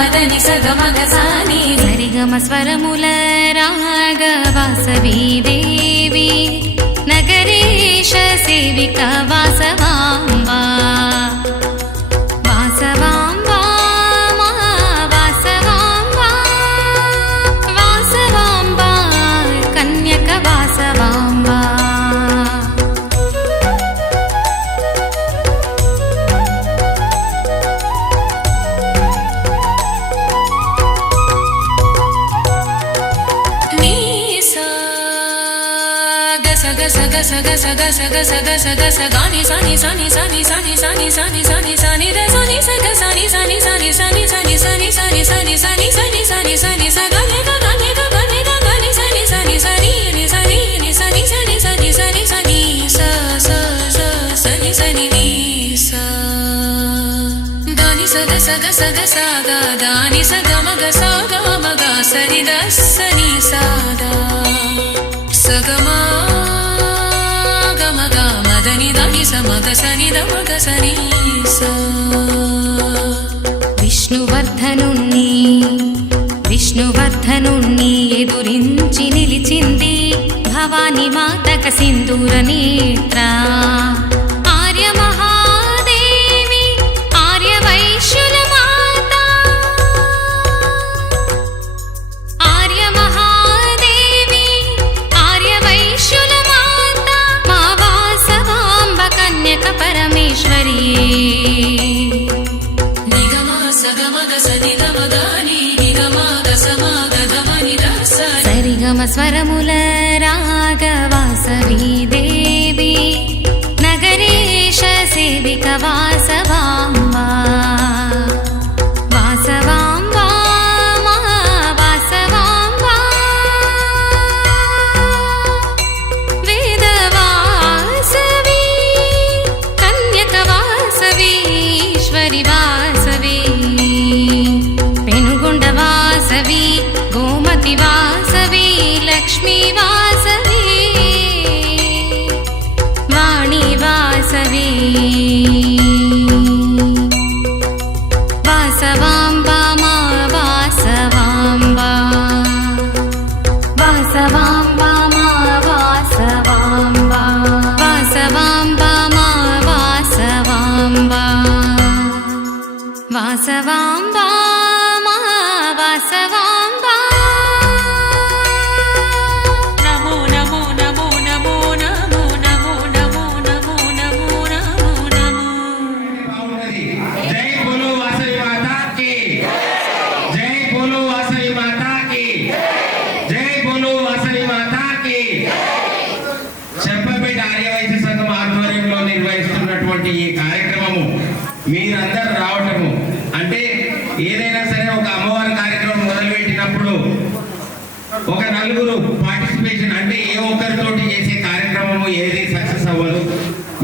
మదని సగమగసాని సరిగమ స్వరముల రాగ వాసవి దేవి నగరేశ సేవిక వాసవాంబా వాసవాంబా వాసవాంబా వాసవాంబా కన్యక వాసవాంబా సగ సగ సగ సగ సగ సగ సగాని సాని సాని సాని సాని సాని సాని సాని సాని ర సాని సగ సాని సాని సాని సాని సాని సాని సాని సాని సాని సాని సాని సాని సగాని గగాని గగాని గగాని సాని సాని సాని ని సాని ని సాని సాని సాని సాని సాని స స స సాని సాని ని స దాని సగ సగ సగ సగ దాని సగ మగ సగ మగ సరి ద సని సాదా సగమా మదని దని సమగ సని దమగ సని స విష్ణువర్ధనుణ్ణి ఎదురించి నిలిచింది భవాని మాతక సింధూర నేత్ర ఆర్య మహాదేవి ఆర్య వైశ్యుల మాత ఆర్య మహాదేవి ఆర్య వైశ్యుల కన్యక పరమేశ్వరి నిగమ సగమగ సని దమగాని నిగమ గసమగ గమని రస సరిగమ స్వరముల రాగ వాసవి దేవి నగరేశ సేవిక వాసవాంబా వాసవాంబా వాసవాంబా వేదవాసవి వాసవీశ్వరి వాసవి పెనుగొండ వాసవి గోమతి వాసవి లక్ష్మీ వాసవి వాణి వాసవి వాసవాంబా మా వాసవాంబా వాసవాంబా మా వాసవాంబా వాసవాంబా మా వాసవాంబా వాసవాంబా మా వాసవాంబా నమో నమో నమో నమో నమో నమో నమో నమో నమో నమో నమో జై బోలో వాసవి మాతా కి జై బోలో వాసవి మాతా కి జై బోలో వాసవి మాతా కి చెప్పబేట ఆర్యవైశ్య సంఘం ఆధ్వర్యంలో నిర్వహిస్తున్నటువంటి ఈ కార్యక్రమము మీరందరూ రావటము అంటే ఏదైనా సరే ఒక అమ్మవారి కార్యక్రమం మొదలుపెట్టినప్పుడు ఒక నలుగురు పార్టిసిపేషన్ అంటే ఏ ఒక్కరితోటి చేసే కార్యక్రమము ఏది సక్సెస్ అవ్వదు.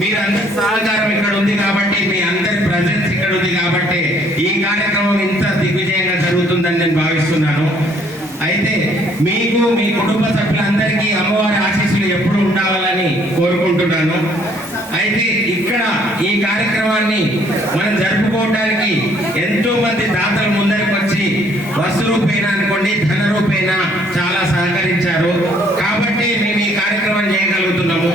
మీరందరి సహకారం ఇక్కడ ఉంది కాబట్టి, మీ అందరి ప్రజెన్స్ ఇక్కడ ఉంది కాబట్టి ఈ కార్యక్రమం ఇంత దిగ్విజయంగా జరుగుతుందని నేను భావిస్తున్నాను. అయితే మీకు మీ కుటుంబ సభ్యులందరికీ అమ్మవారి ఆశీస్సులు ఎప్పుడు ఉండాలని కోరుకుంటున్నాను. అయితే ఇక్కడ ఈ కార్యక్రమాన్ని మనం జరుపుకోవడానికి ఎంతో మంది దాతలు ముందరికి వచ్చి వస్తు రూపేణ అనుకోండి, ధన రూపేణ చాలా సహకరించారు కాబట్టి మేము ఈ కార్యక్రమం చేయగలుగుతున్నాము.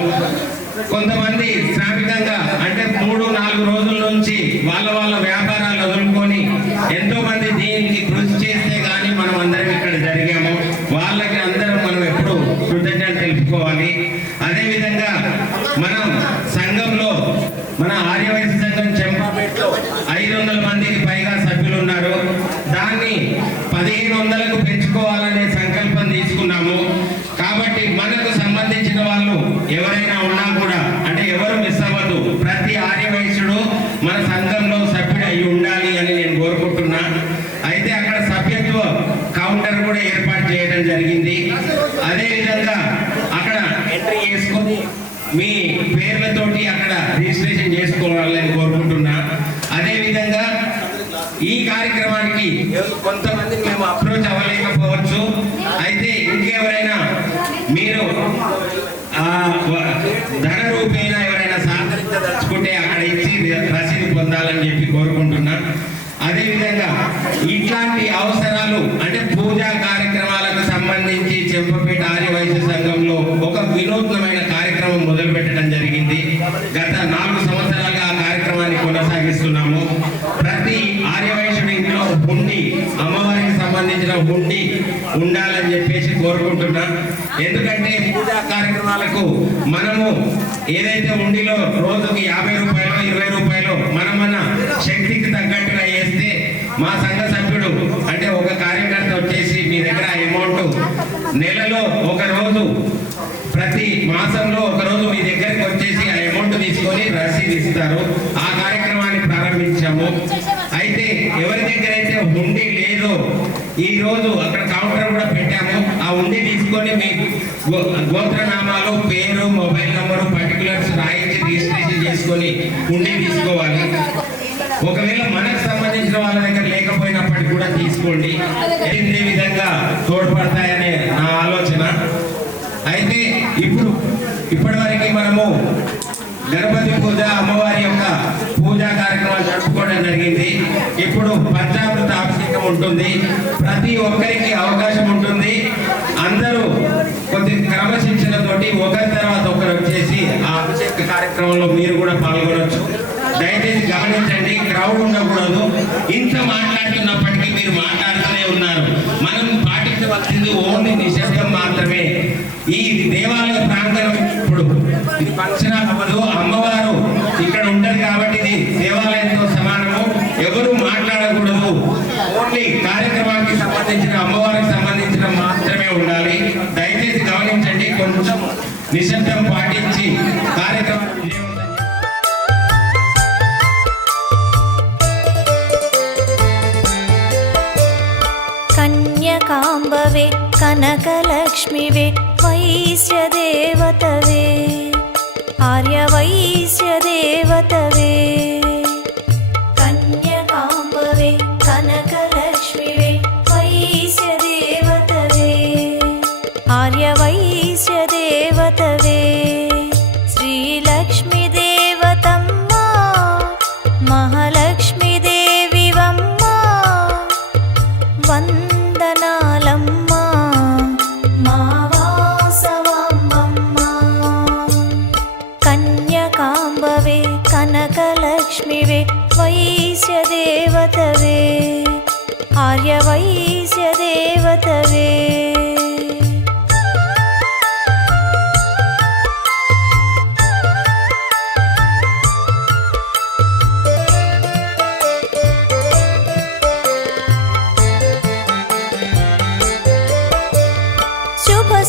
కొంతమంది శ్రామికంగా అంటే 3-4 రోజుల నుంచి వాళ్ళ వ్యాపారాలు వదులుకొని ఎంతో మంది దీనికి కృషి చేస్తే గానీ మనం అందరం ఇక్కడ జరిగాము. వాళ్ళకి అందరం మనం ఎప్పుడు కృతజ్ఞత తెలుపుకోవాలి. అదేవిధంగా మనం సంఘంలో మన ఆర్యవైశ్య సంఘం చెంపాపేటలో 500 మందికి పైగా సభ్యులు ఉన్నారు. దాన్ని 1500కు పెంచుకోవాలనే సంకల్పం తీసుకున్నాము. కాబట్టి మనకు సంబంధించిన వాళ్ళు ఎవరైనా ఉన్నా కూడా అంటే ఎవరు మిస్ అవ్వదు, ప్రతి ఆర్యవైశ్యుడు మన సంఘంలో సభ్యుడు అయి ఉండాలి అని నేను కోరుకుంటున్నా. అయితే అక్కడ సభ్యత్వ కౌంటర్ కూడా ఏర్పాటు చేయడం జరిగింది. అదేవిధంగా అక్కడ ఎంట్రీ చేసుకొని మీ పేర్లతోటి అక్కడ రిజిస్ట్రేషన్ చేసుకోవాలని కోరుకుంటున్నా. అదేవిధంగా ఈ కార్యక్రమానికి కొంతమందిని మేము అప్రోచ్ అవ్వలేకపోవచ్చు. అయితే ఇంకెవరైనా మీరు ధన రూపేణ ఎవరైనా సహకరించదలుచుకుంటే అక్కడ ఇచ్చి రసీదు పొందాలని చెప్పి కోరుకుంటున్నా. అదేవిధంగా ఇట్లాంటి అవసరాలు అంటే పూజా కార్యక్రమాలకు సంబంధించి చెంపపేట ఆర్యవైశ్య సంఘంలో ఒక వినూత్నమైన కార్యక్రమం మొదలు పెట్టడం జరిగింది. గత 4 సంవత్సరాలుగా ఆ కార్యక్రమాన్ని కొనసాగిస్తున్నాము. ప్రతి ఆర్యవైశ్యుడి ఇంట్లో హుండీ, అమ్మవారికి సంబంధించిన హుండీ ఉండాలని చెప్పేసి కోరుకుంటున్నా. ఎందుకంటే పూజా కార్యక్రమాలకు మనము ఏదైతే హుండీలో రోజుకి 50 రూపాయలు 20 రూపాయలు మనం మన శక్తికి తగ్గట్టుగా వేస్తే మా సంఘ సభ్యుడు అంటే ఒక కార్యకర్త వచ్చేసి మీ దగ్గర అమౌంట్ నెలలో ఒక రోజు ప్రతి మాసంలో ఒక రోజు మీ దగ్గరికి వచ్చేసి ఆ అమౌంట్ తీసుకొని రసీదు ఇస్తారు. ఆ కార్యక్రమాన్ని ప్రారంభించాము. అయితే ఎవరి దగ్గర అయితే హుండీ లేదో ఈ రోజు అక్కడ కౌంటర్ కూడా పెట్టాము. ఆ హుండీ తీసుకొని మీ గోత్రనామాలు, పేరు, మొబైల్ నంబరు, పర్టికులర్స్ రాయించి రిజిస్ట్రేషన్ చేసుకొని హుండీ తీసుకోవాలి. ఒకవేళ మనకు సంబంధించిన వాళ్ళ దగ్గర లేకపోయినప్పటికీ కూడా తీసుకోండి. ఏ విధంగా తోడ్పడతాయనే నా ఆలోచన. అయితే ఇప్పటివరకు మనము గణపతి పూజ, అమ్మవారి యొక్క పూజా కార్యక్రమాలు జరుపుకోవడం జరిగింది. ఇప్పుడు పంచామృత అభిషేకం ఉంటుంది. ప్రతి ఒక్కరికి అవకాశం ఉంటుంది. అందరూ కొద్ది క్రమశిక్షణతోటి ఒకరి తర్వాత ఒకరు వచ్చేసి ఆ అభిషేక కార్యక్రమంలో మీరు కూడా పాల్గొనవచ్చు. దయచేసి గమనించండి, క్రౌడ్ ఉండకూడదు. ఇంత మాట్లాడుతున్నప్పటికీ మీరు మాట్లాడుతూనే ఉన్నారు. మనం పాటించవలసింది ఓన్లీ నిశ్శబ్దం మాత్రమే. ఈ దేవాలయ ప్రాంగణం ఇప్పుడు ఇది ఫంక్షన్ అవ్వదు, అమ్మవారు ఇక్కడ ఉంటది కాబట్టి ఇది దేవాలయంతో సమానము. ఎవరు మాట్లాడకూడదు. ఓన్లీ కార్యక్రమానికి సంబంధించిన, అమ్మవారికి సంబంధించిన మాత్రమే ఉండాలి. దయచేసి గమనించండి, కొంచెం నిశ్శబ్దం పాటించి కార్యక్రమం కన్యకాంబవే కనకలక్ష్మివే వైశ్యదేవతవే ఆర్యవైశ్యదేవతవే. కన్యకాంబవే కనకలక్ష్మివే వైశ్యదేవతవే ఆర్యవైశ్యదేవతవే. శ్రీలక్ష్మీ దేవతమ్మ మహాలక్ష్మీ దేవివమ్మ వందనాలమ్మ మా వాసవమ్మ. కన్యకాంబవే కనకలక్ష్మివే వైశ్యదేవతవే ఆర్యవైశ్యదేవతవే.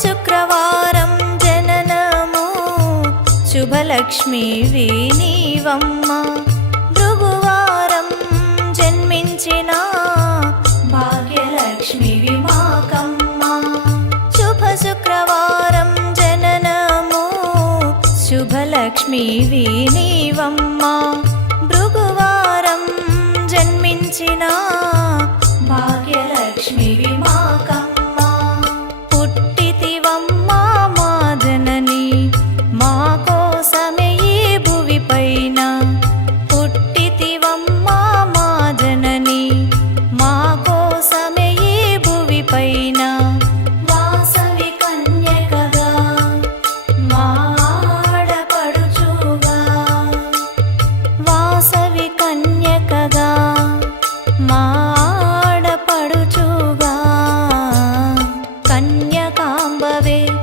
శుక్రవారం జననము శుభలక్ష్మీవి నీవమ్మ. భృగువారం జన్మించిన భాగ్యలక్ష్మివి మాకమ్మ. శుక్రవారం జననము శుభలక్ష్మీవి నీవమ్మ. భృగువారం జన్మించిన భాగ్యలక్ష్మివి మాకమ్మ.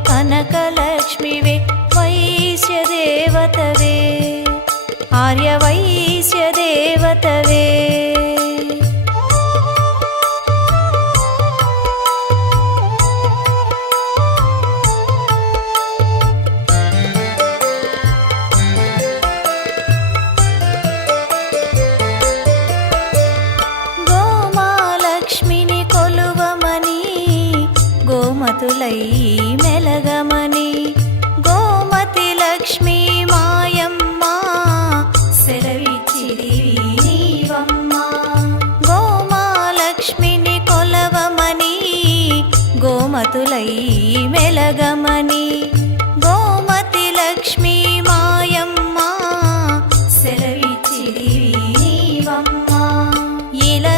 కనకలక్ష్మివే వైశ్యదేవతవే ఆర్యవైశ్యదేవతవే. గోమాలక్ష్మిని కొలువమని గోమతులై మెలగమని గోమతి లక్ష్మీ మాయమ్మ సెలవిచ్చిదివి నీవమ్మ. గోమాలక్ష్మిని కొలవమని గోమతులై మెలగమని గోమతి లక్ష్మీ మాయమ్మ సెలవిచ్చిదివి నీవమ్మ. ఇలా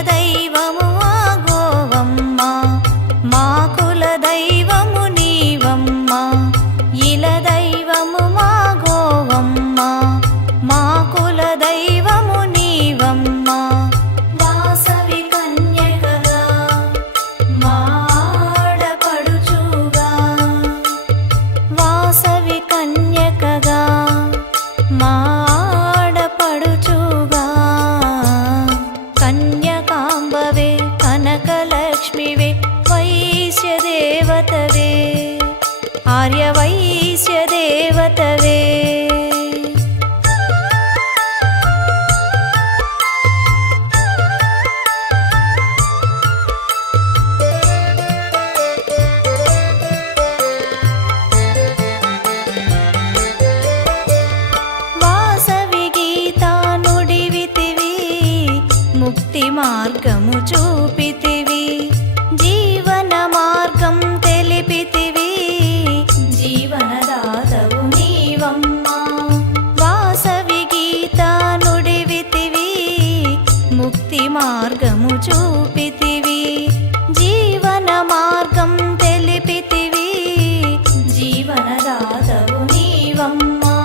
ఆర్యవైశ్య దేవతవే. వాసవి గీతా నుడివితివి, ముక్తి మార్గము చూపితివి, జీవన మార్గం తెలిపితివి, జీవనదాతవు నీవమ్మా. వాసవి గీతా నుడివితివి, ముక్తి మార్గము చూపితివి, జీవన మార్గం తెలిపితివి, జీవనదాతవు నీవమ్మా.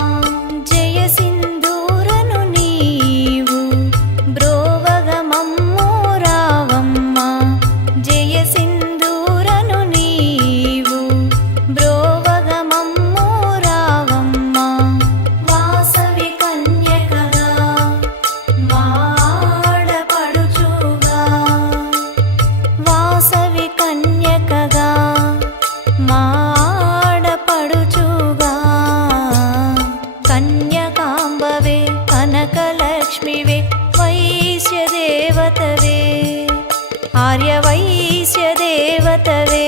జయ సింధూరను నీవు బ్రోవగమమ్ము రావమ్మ, జయ సింధూరను నీవు బ్రోవగమమ్ము రావమ్మ. వాసవి కన్యకగా మాడపడుచుగా, వాసవి కన్యకగా మాడపడుచుగా, కన్యకాంబవే కనకలక్ష్మివే వైశ్యదేవతవే, ఆర్యవైశ్యదేవతవే.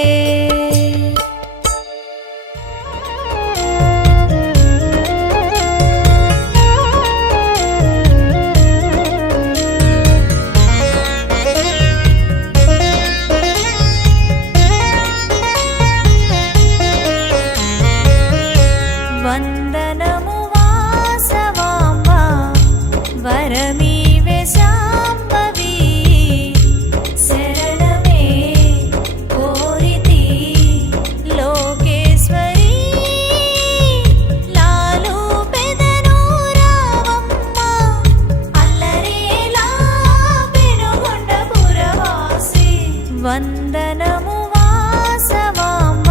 వందనము వాసవాంబ, వరమీవే శాంభవి, శరణమే కోరితి లోకేశ్వరి. లాలు పెదను రావమ్మ, అల్లరేలా పెనుగొండపురవాసి. వందనము వాసవాంబ,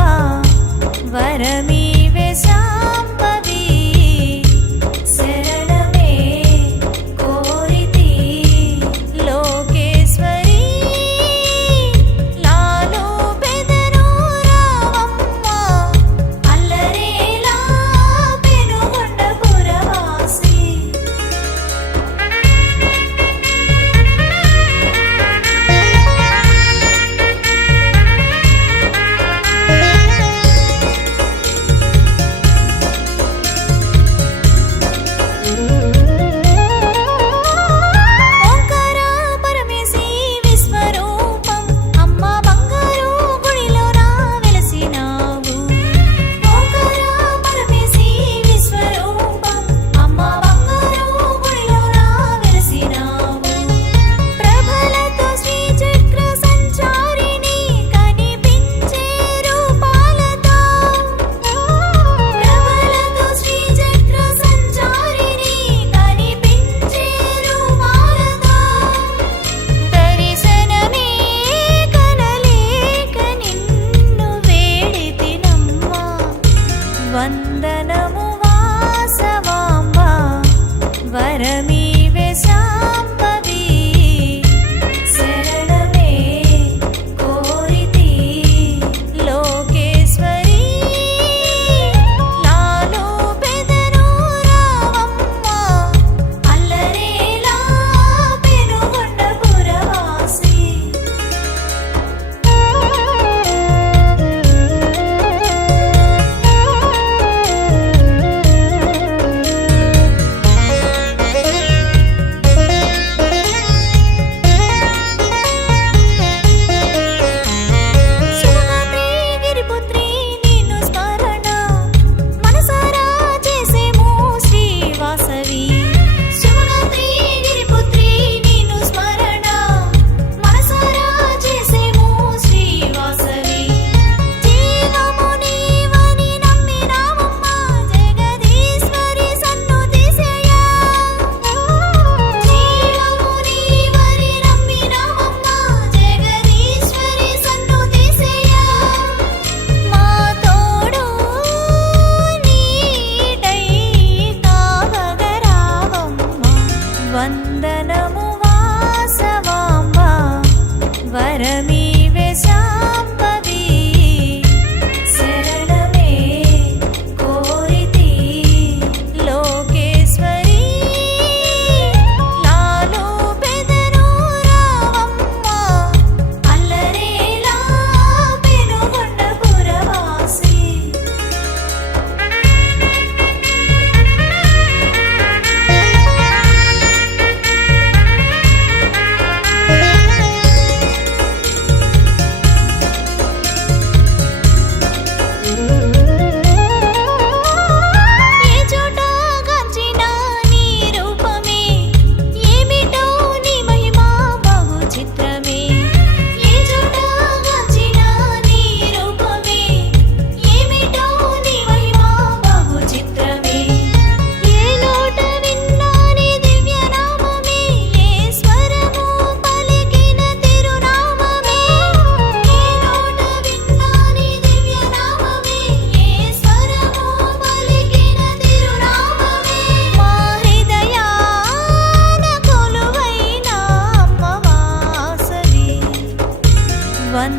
వరమీవే శాంభవి, శరణమే కోరితి లోకేశ్వరి. లాలు పెదను రావమ్మ, అల్లరేలా పెనుగొండపురవాసి.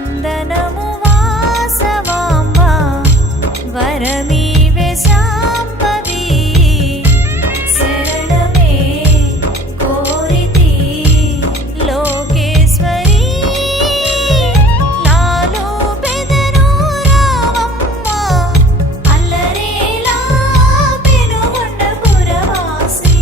వందనము వాసవాంబ వరమీవే శాంభవి శరణమే కోరితి లోకేశ్వరి లాలు పెదను రావమ్మ అల్లరేలా పెనుగొండపురవాసి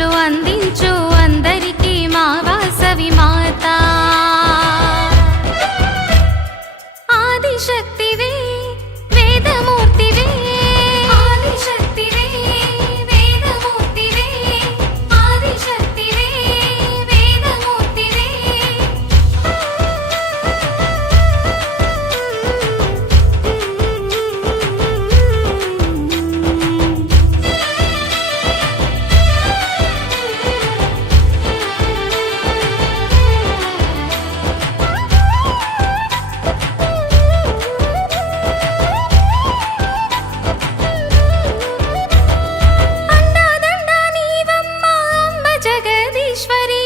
ఆశీస్సులు అందించు అందరికీ మా వాసవి మాత. ఆదిశక్తివే వేదమూర్తివే, ఆదిశక్తివే వేదమూర్తివే, ఆదిశక్తివే వేదమూర్తివే. అండాదండ నీవమ్మ అంబ జగదీశ్వరి,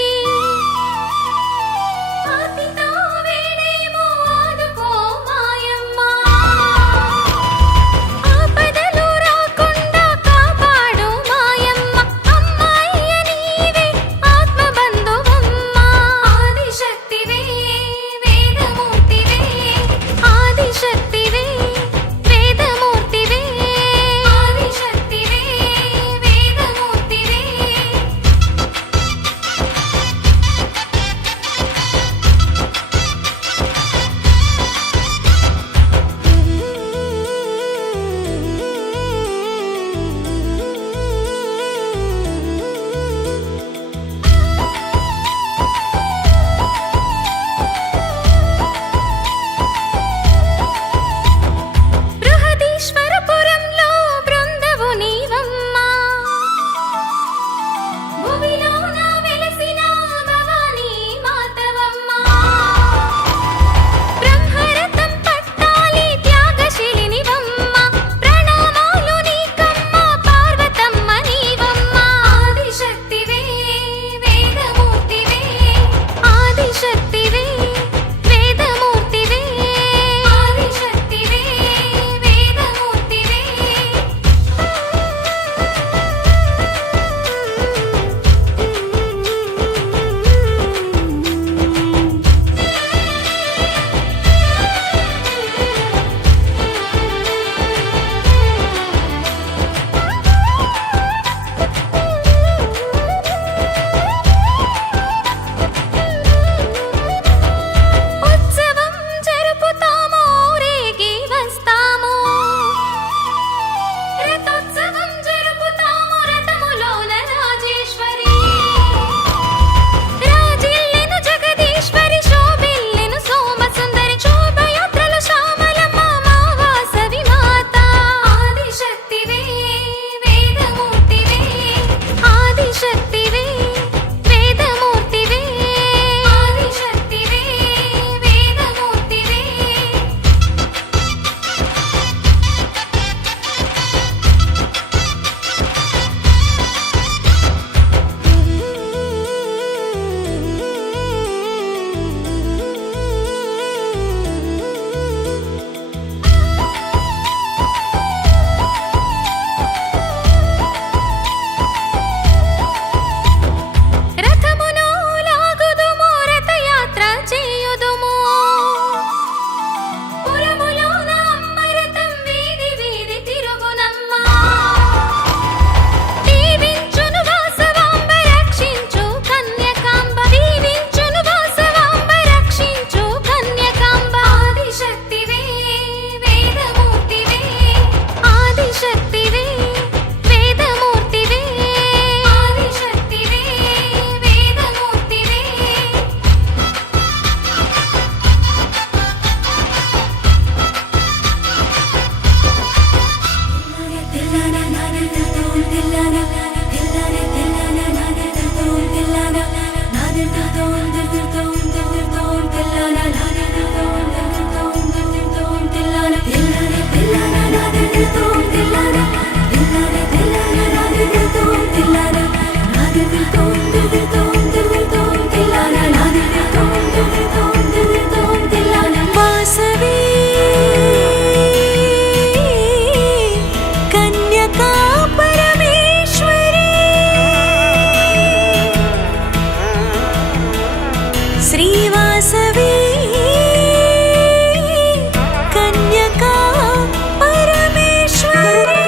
ఆర్తితో వేడేమో ఆదుకో మాయమ్మ. ఆపదలు రాకుండా కాపాడు మాయమ్మ, అమ్మాయ్య నీవే ఆత్మబంధువమ్మ. ఆదిశక్తివే వేదమూర్తివే, ఆదిశక్తివే వేదమూర్తివే, ఆదిశక్తివే వేదమూర్తివే. బృహదీశ్వరపురంలో బృందవు నీవమ్మ, భువిలోన వెలసిన భవానీ మాతవమ్మ. బ్రహ్మరథం పట్టాలి త్యాగశీలినివమ్మ, ప్రణామాలు నీకమ్మ పార్వతమ్మ నీవమ్మ. ఆదిశక్తివే వేదమూర్తివే, ఆదిశక్తివే వేదమూర్తివే, ఆదిశక్తివే వేదమూర్తివే. ఉత్సవం జరుపుతాము ఊరేగి వస్తాము, రథోత్సవం జరుపుతాము రథములోన రాజేశ్వరి. రాజిల్లెను జగదీశ్వరి శోభిల్లెను సోమసుందరి, శోభయాత్రలు శ్యామలమ్మ మా వాసవి మాత. ఆదిశక్తివే వేదమూర్తివే, ఆదిశక్తివే వేదమూర్తివే, ఆదిశక్తివే వేదమూర్తివే. రథమును లాగుదుము రథయాత్ర చేయుదుము, పురములోన అమ్మరథం వీధి వీధి తిరుగునమ్మ. దీవించును వాసవాంబ రక్షించు కన్యకాంబ, దీవించును వాసవాంబ రక్షించు కన్యకాంబ. ఆదిశక్తివే వేదమూర్తివే, ఆదిశక్తివే వేదమూర్తివే, ఆదిశక్తివే వేదమూర్తివే. వాసవి కన్యకా పరమేశ్వరి, శ్రీవాసవి కన్యకా పరమేశ్వరి.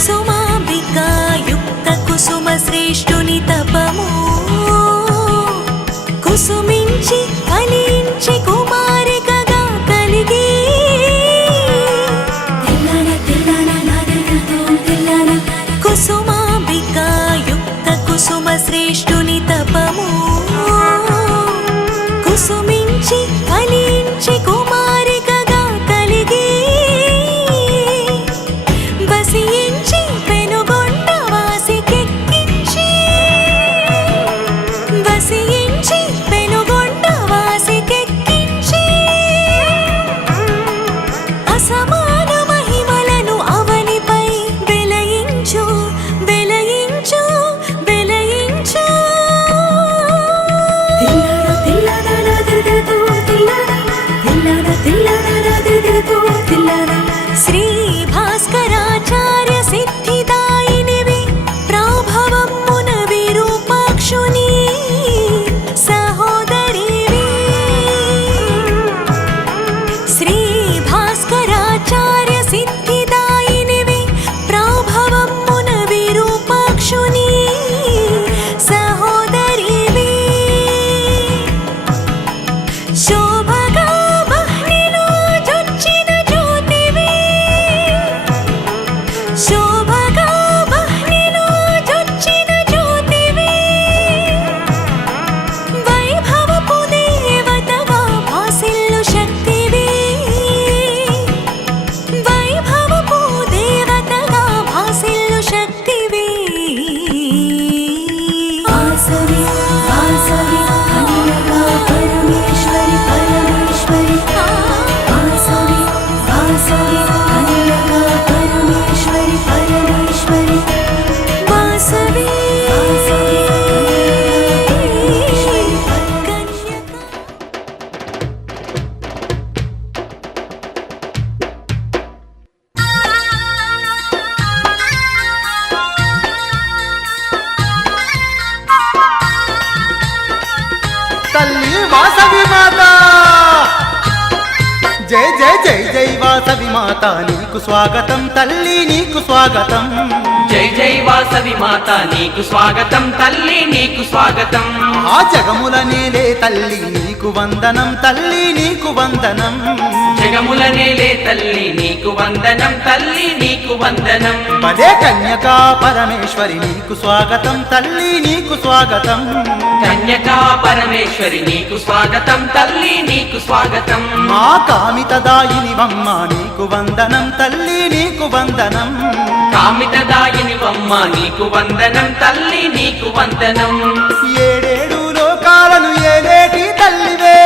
కుసుమాంబికాయుక్త కుసుమ శ్రేష్ఠుని తపము కుసుమించి ఫలించి కుమారికగా కలిగి కుసుమాంబికాయుక్త కుసుమ శ్రేష్ఠుని తపము కుసుమించి ఫలించి కుమారికగా కలిగి వసించి పెనుగొండ వాసికెక్కించి వసించి పెనుగొండ వాసికెక్కించి అసమాన మహిమలను అవనిపై వెలయించు వెలయించు వెలయించు శ్రీ భాస్కరాచార్య సిద్ధిదాయినివి ప్రాభవమున విరూపాక్షుని సహోదరివి శ్రీ భాస్కరాచార్య సిద్ధిదాయినివి ప్రాభవమున విరూపాక్షుని సహోదరివి శోభగా బహ్నిలో జొచ్చిన జ్యోతివి శోభగా బహ్నిలో జొచ్చిన జ్యోతివి వైభవపు దేవతగా భాసిల్లు శక్తివి వైభవపు దేవతగా భాసిల్లు శక్తివి ఆసవి ఆసవి కన్యకా పరమేశ్వరి పరమేశ్వరి ఆసవి ఆసవి కన్యకా పరమేశ్వరి పరమేశ్వరి వాసవి ఆసవి కన్యకా తల్లి వాసవి మాత జై జై జై జై వాసవి మాత నీకు స్వాగతం తల్లి నీకు స్వాగతం జై జై వాసవి మాత నీకు స్వాగతం తల్లి నీకు స్వాగతం ఆ జగముల నేలే తల్లి నీకు వందనం తల్లి నీకు వందనం జగముల నేలే తల్లి నీకు వందనం తల్లి నీకు వందనం పదే కన్యకా పరమేశ్వరి నీకు స్వాగతం తల్లి నీకు స్వాగతం కన్యకా పరమేశ్వరి నీకు స్వాగతం తల్లి నీకు స్వాగతం మా కామితదాయినివమ్మ నీకు వందనం తల్లి నీకు వందనం కామితదాయినివమ్మ నీకు వందనం తల్లి నీకు వందనం ఏడేడు లోకాలను ఏలేటి తల్లివే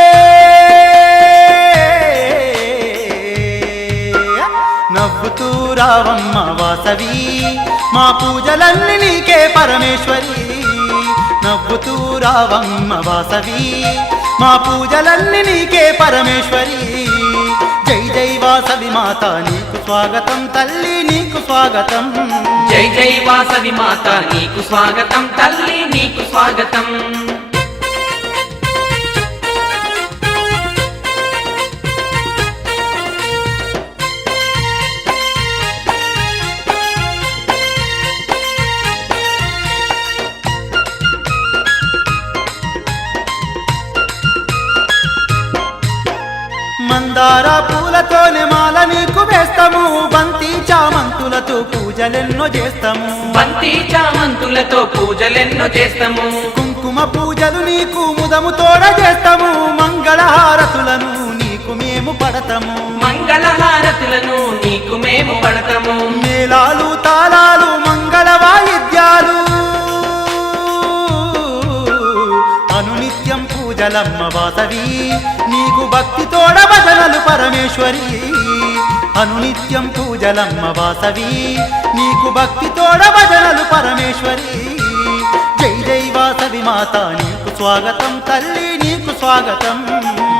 నవ్వుతూ రావమ్మ వాసవి మా పూజలన్నీ నీకే పరమేశ్వరి నవ్వుతూ రావమ్మ వాసవి మా పూజలన్నీ నీకే పరమేశ్వరి జై జై వాసవి మాత నీకు స్వాగతం తల్లి నీకు స్వాగతం జై జై వాసవి మాత నీకు స్వాగతం తల్లి నీకు స్వాగతం మందార పూలతోనే మాల నీకు వేస్తాము బంతి చామంతులతో పూజలెన్నో చేస్తాము బంతి చామంతులతో పూజలెన్నో చేస్తాము కుంకుమ పూజలు నీకు ముదము తోడ చేస్తాము మంగళహారతులను నీకు మేము పడతాము మంగళహారతులను నీకు మేము పడతాము మేళాలు తాళాలు మంగళ వాయిద్యాలు అనునిత్యం పూజలమ్మ వాసవి నీకు భక్తి తోడ భజనలు పరమేశ్వరి అనునిత్యం పూజలమ్మ వాసవి నీకు భక్తి తోడ భజనలు పరమేశ్వరి జై జై వాసవి మాత నీకు స్వాగతం తల్లి నీకు స్వాగతం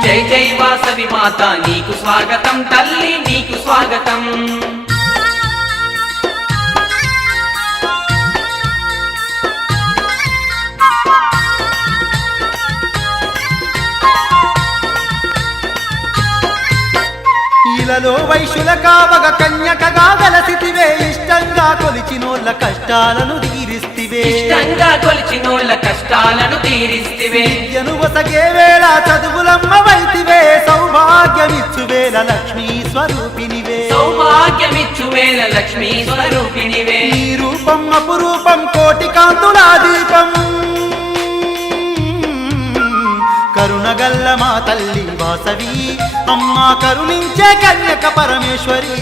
జై జై వాసవి మాత నీకు స్వాగతం తల్లి నీకు స్వాగతం ఇలలో వైశ్యుల కావగ కన్యకగా వెలసితివే ఇష్టంగా కొలిచినోళ్ళ కష్టాలను తీరిస్తివే ఇష్టంగా కొలిచినోళ్ళ కష్టాలను తీరిస్తివే విద్యను వసగే వేళ చదువులమ్మ వైతివే సౌభాగ్యమిచ్చు వేళ లక్ష్మీ స్వరూపినివే సౌభాగ్యమిచ్చు వేళ లక్ష్మీ స్వరూపినివే నీ రూపం అపురూపం కోటి కాంతులా దీపం కరుణగల్ల మా తల్లి వాసవి అమ్మా కరుణించే కన్యక పరమేశ్వరి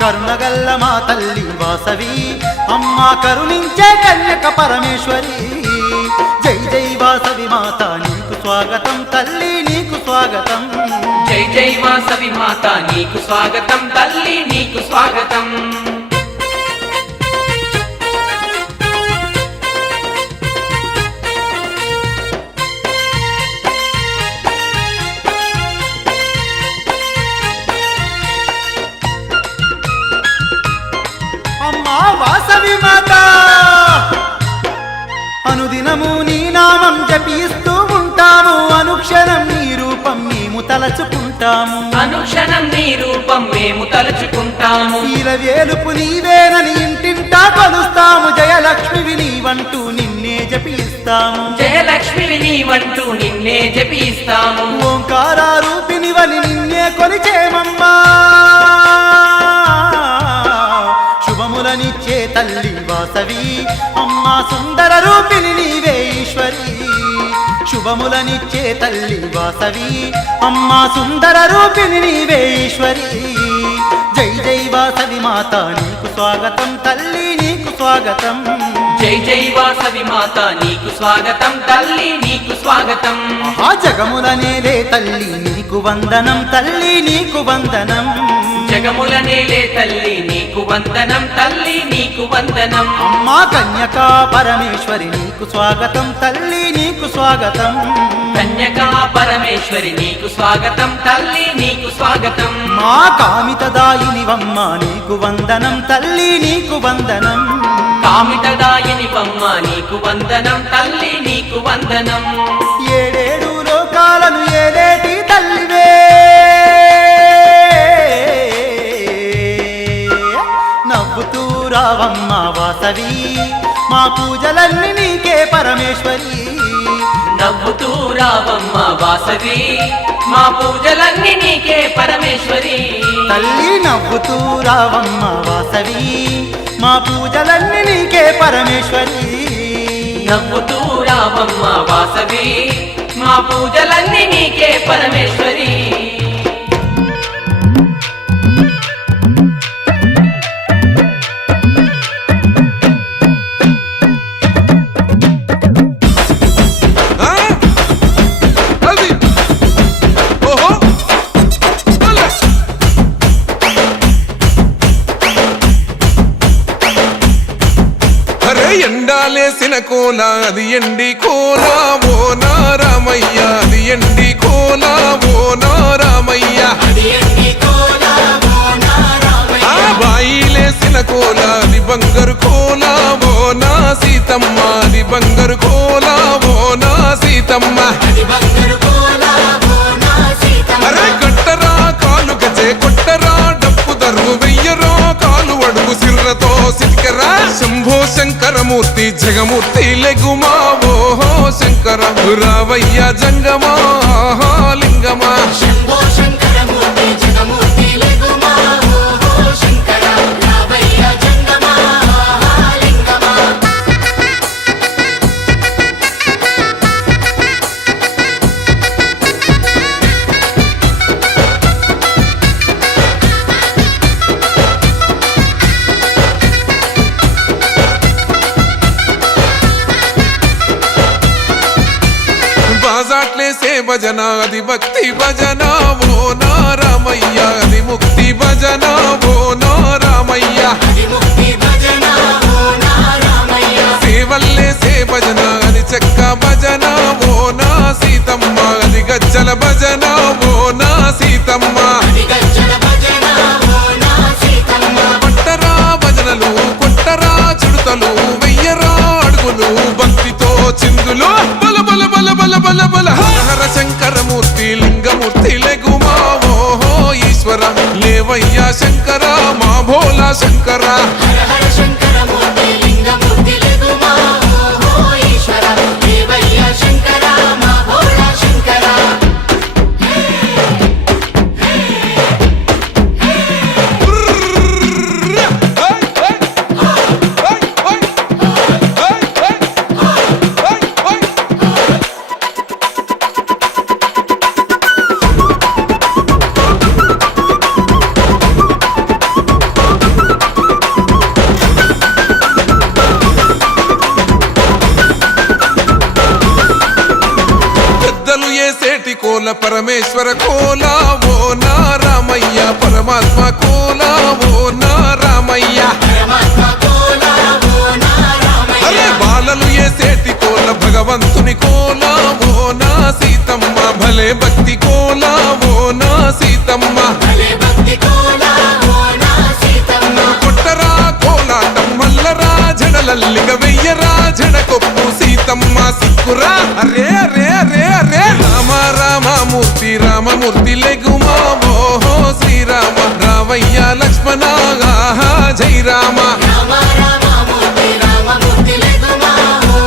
కరుణగల్ల మా తల్లి వాసవి అమ్మా కరుణించే కన్యక పరమేశ్వరి జై జై వాసవి మాత నీకు స్వాగతం తల్లి నీకు స్వాగతం జై జై వాసవి మాత నీకు స్వాగతం తల్లి నీకు స్వాగతం అమ్మా వాసవి మాత అనుదినము నీ నామం జపిస్తూ ఉంటాము అనుక్షణం నీ రూపం మేము తలచుకుంటాము అనుక్షణం నీ రూపం మేము తలుచుకుంటాము వేలుపు నీవేనని ఇంటింటా కొలుస్తాము జయలక్ష్మివి నీవంటూ నిన్నే జపిస్తాము జయలక్ష్మివి నీవంటూ నిన్నే జపిస్తాము ఓంకార రూపినివని నిన్నే కొలిచేమమ్మా శుభములనిచ్చే తల్లి వాసవి అమ్మా సుందర రూపిణి నీవే ఈశ్వరి శుభములనిచ్చే తల్లి వాసవి అమ్మా సుందర రూపిణి నీవే ఈశ్వరి జై జై వాసవి మాత నీకు స్వాగతం తల్లి నీకు స్వాగతం జై జై వాసవి మాత నీకు స్వాగతం తల్లి నీకు స్వాగతం ఆ జగములనేలే తల్లి నీకు వందనం తల్లి నీకు వందనం జగముల నేలే తల్లి నీకు వందనం తల్లి నీకు వందనం అమ్మా కన్యకా పరమేశ్వరి నీకు స్వాగతం తల్లి నీకు స్వాగతం కన్యకా పరమేశ్వరి నీకు స్వాగతం తల్లి నీకు స్వాగతం మా కామితదాయినివమ్మ నీకు వందనం తల్లి నీకు వందనం కామితదాయినివమ్మ నీకు వందనం తల్లి నీకు వందనం ఏడేడు లోకాలను ఏలేటి తల్లివే నవ్వుతూ రావమ్మ వాసవి మా పూజలన్నీ నీకే పరమేశ్వరి నవ్వుతూ రావమ్మ వాసవి మా పూజలన్నీ నీకే పరమేశ్వరి తల్లి నవ్వుతూ రావమ్మ వాసవి మా పూజలన్నీ నీకే పరమేశ్వరి నవ్వుతూ రావమ్మ వాసవి మా పూజలన్నీ నీకే పరమేశ్వరి ఎండాలేసిన కోల అది ఎండి కోల ఓ నారామయ్య అది ఎండి కోల ఓ నారామయ్య ఆ బాయిలేసిన కోల అది బంగారు కోల ఓ నా సీతమ్మ అది బంగారు కోల ఓ నా సీతమ్మ అరే కట్టరా కాలు గజే కొట్టరా డప్పు దరువు వెయ్యరో కాలు అడుగు సిర్రతో సిటికరా శంభో శంకరమూర్తి జగమూర్తి లెగుమా ఓహో శంకర రావయ్య జంగమా లింగమా బాజాట్లేసే భజన అది భక్తి భజన ఓ నారామయ్య అది ముక్తి భజన ఓ నారామయ్య సేవల్లేసే భజన అది చెక్క భజన ఓ నా సీతమ్మ అది గజ్జల భజన ఓ నా సీతమ్మ పట్టరా భజనలు కొట్టరా చుడతలు వెయ్యరా అడుగులు భక్తితో చిందులు బల బల బల బల బల బల హర శంకరమూర్తి లింగమూర్తి లెగుమా ఓహో ఈశ్వర లేవయ్యా శంకర మా భోలా శంకర హర హర శంకర మూర్తి లింగమూర్తి లెగుమా ఓ ఈశ్వర దేవయ్య శంకర మా భోళా శంకర పెద్దలు ఏసేటి కోల పరమేశ్వర కోల ఓ నా రామయ్య పరమాత్మ కోల ఓ నా రామయ్య పరమాత్మ కోలా ఓ నా రామయ్య అరే బాలలు ఏసేటి కోల భగవంతుని కోల ఓ నా సీతమ్మ భలే భక్తి కోల ఓ నా సీతమ్మ భలే భక్తి కోలా ఓ నా సీతమ్మ కొట్టరా కోలాటం మల్లరా జడలల్లిగ వెయ్యరా జడకొప్పు సీతమ్మ సిక్కురా అరే అరే అరే అరే రామ రామమూర్తి రామమూర్తి లెగుమా ఓహో శ్రీరామ రావయ్య లక్ష్మణ ఆహా జై రామ రామ రామమూర్తి రామమూర్తి లెగుమా ఓ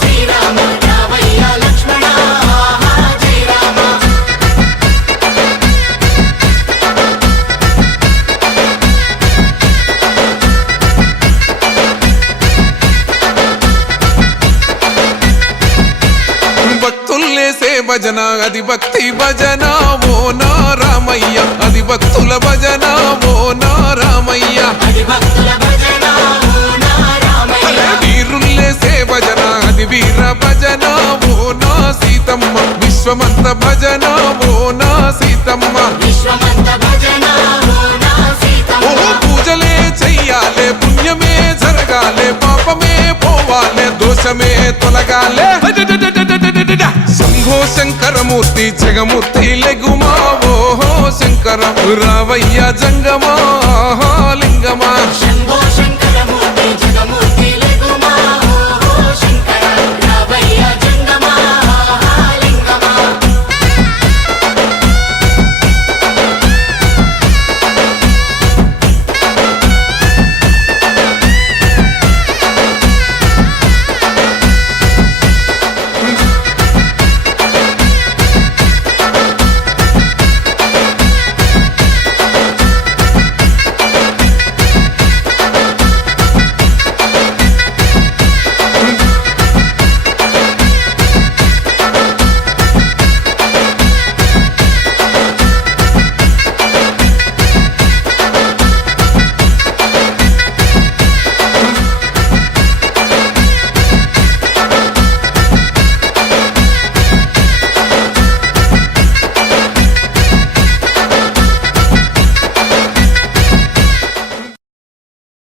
శ్రీరామ రామయ్య లక్ష్మణ ఆహా జై రామ భక్తుల్లేసే భజన అది భక్తి భజన ఓ నా రామయ్య అది భక్తుల భజన ఓ నా రామయ్య అది భక్తుల భజన ఓ నా రామయ్య అరే వీరుల్లేసే భజన అది వీర భజన ఓ నా సీతమ్మ విశ్వమంత భజన ఓ నా సీతమ్మ విశ్వమంత భజన ఓ నా సీతమ్మ ఓ పూజలే చెయ్యాలే పుణ్యమే జరగాలే పాపమే పోవాలే దోషమే తొలగాలే శంభో శంకరమూర్తి జగమూర్తి లెగుమా ఓహో శంకర రావయ్య జంగమా